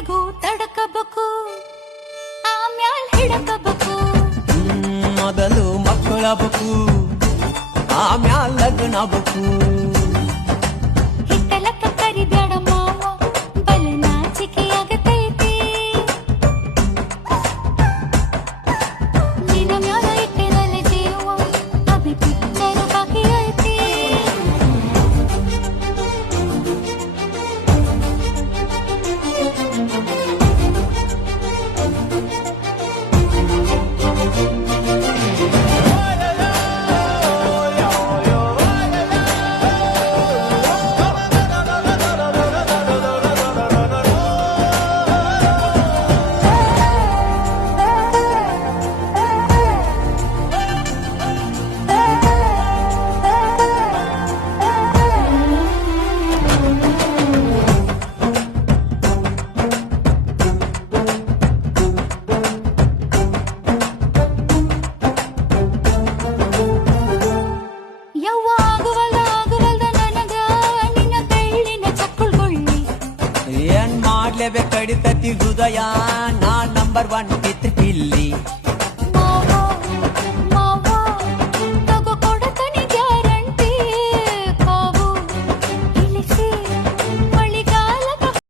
ಹೊಟ್ಟೆಗೂ ತಡಕಬೇಕು ಆಮ್ಯಾಲ್ ಹಿಡಕಬೇಕು ಮೊದಲು ಮಕ್ಕಳಬೇಕು ಆಮ್ಯಾಲ್ ಲಗ್ನಬೇಕು ಹಿಟ್ಟಲಕ್ಕ ಕರಿಬ್ಯಾಡ ಮಾವ ಬಲ ನಾಚಿಕೆಯಾಗತೈತಿ ನಿನ್ನ ಮ್ಯಾಲ ಇಟ್ಟಿರಲ್ಲ ಜೀವ ಅಭಿ ಪಿಕ್ಚರ್ ಬಾಕಿ ಐತಿ ಏನ್ ಮಾಡ್ಲೇಬೇಕು ಕಡಿತತಿ ಹೃದಯ ನಾ ನಂಬರ್ 1 ಪಿಲ್ಲಿ